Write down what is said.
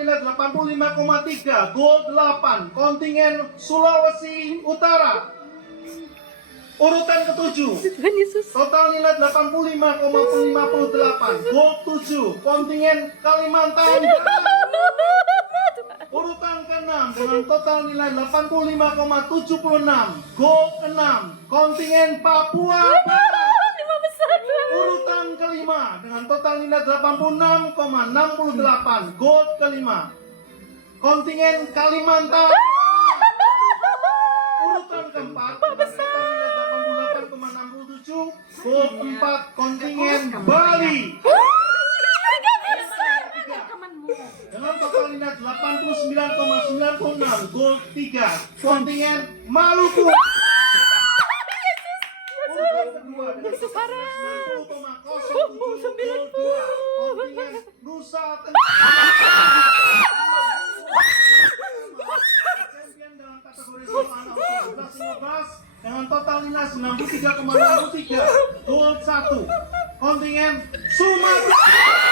nilai 85,3, gold 8, kontingen Sulawesi Utara. Urutan ke-7, Tuhan Yesus. total nilai 85,58, gold 7, kontingen Kalimantan Barat. Urutan ke-6 dengan total nilai 85,76, gold 6, kontingen Papua Barat. 5 besar. Urutan ke-5 dengan total nilai 86,68, gold ke-5, kontingen Kalimantan. Urutan ke-4 dengan total nilai 88,67, gold 4, kontingen Bali. Dengan total nilai 89,96, gold 3, kontingen Maluku. Urutan kedua dengan total nilai 90,07, gold 2, kontingen Nusa Tenggara. Champion dalam kategori anak usia 12-15 dengan total nilai 93,63, gold 1, kontingen Sumatera.